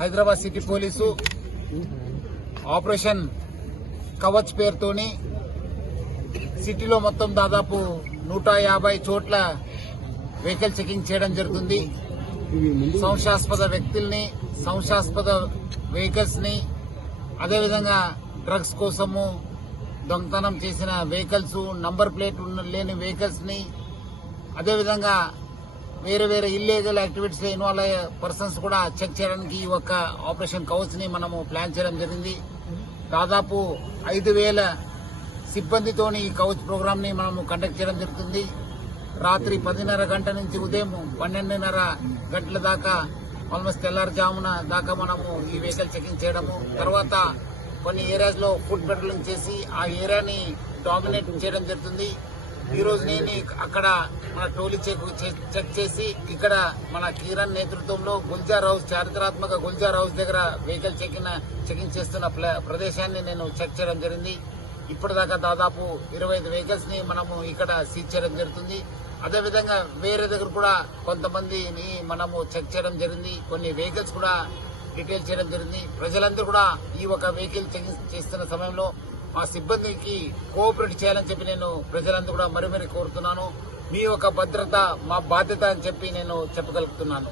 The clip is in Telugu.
Hyderabad city police operation Kavach పేరుతోని సిటీలో మొత్తం దాదాపు 150 చోట్ల వెహికల్ చెకింగ్ చేయడం జరుగుతుంది. సంశయాస్పద వ్యక్తుల్ని, సంశయాస్పద వెహికల్స్ ని, అదేవిధంగా డ్రగ్స్ కోసము దొంగతనం చేసిన వెహికల్స్, నంబర్ ప్లేట్ లేని వెహికల్స్ ని, అదేవిధంగా వేరే వేరే ఇల్లీగల్ యాక్టివిటీస్ లో ఇన్వాల్వ్ అయ్యే పర్సన్స్ కూడా చెక్ చేయడానికి ఈ ఒక్క ఆపరేషన్ కవచ్ ని మనము ప్లాన్ చేయడం జరిగింది. దాదాపు 5,000 సిబ్బందితోని ఈ కవచ్ ప్రోగ్రామ్ ని మనము కండక్ట్ చేయడం జరుగుతుంది. రాత్రి 10:30 గంటల నుంచి ఉదయం 12:30 గంటల దాకా ఆల్మోస్ట్ తెల్లారుజామున దాకా మనము ఈ వెహికల్ చెకింగ్ చేయడము, తర్వాత కొన్ని ఏరియాస్ లో ఫుడ్ పెట్రోలింగ్ చేసి ఆ ఏరియాని డామినేట్ చేయడం జరుగుతుంది. ఈ రోజు నేను అక్కడ మన టోలీ చెక్ చేసి ఇక్కడ మన కిరణ్ నేతృత్వంలో గుల్జార్ హౌస్, చారిత్రాత్మక గుల్జార్ హౌస్ దగ్గర వెహికల్ చెకింగ్ చేస్తున్న ప్రదేశాన్ని నేను చెక్ చేయడం జరిగింది. ఇప్పటిదాకా దాదాపు 25 వెహికల్స్ ని మనము ఇక్కడ సీజ్ చేయడం జరుగుతుంది. అదేవిధంగా వేరే దగ్గర కూడా కొంతమందిని మనము చెక్ చేయడం జరిగింది. కొన్ని వెహికల్స్ కూడా డీటెయిల్ చేయడం జరిగింది. ప్రజలందరూ కూడా ఈ ఒక వెహికల్ చెకింగ్ చేస్తున్న సమయంలో మా సిబ్బందికి కోఆపరేట్ చేయాలని చెప్పి నేను ప్రజలందరూ కూడా మరీ కోరుతున్నాను. మీ యొక్క భద్రత మా బాధ్యత అని చెప్పి నేను చెప్పగలుగుతున్నాను.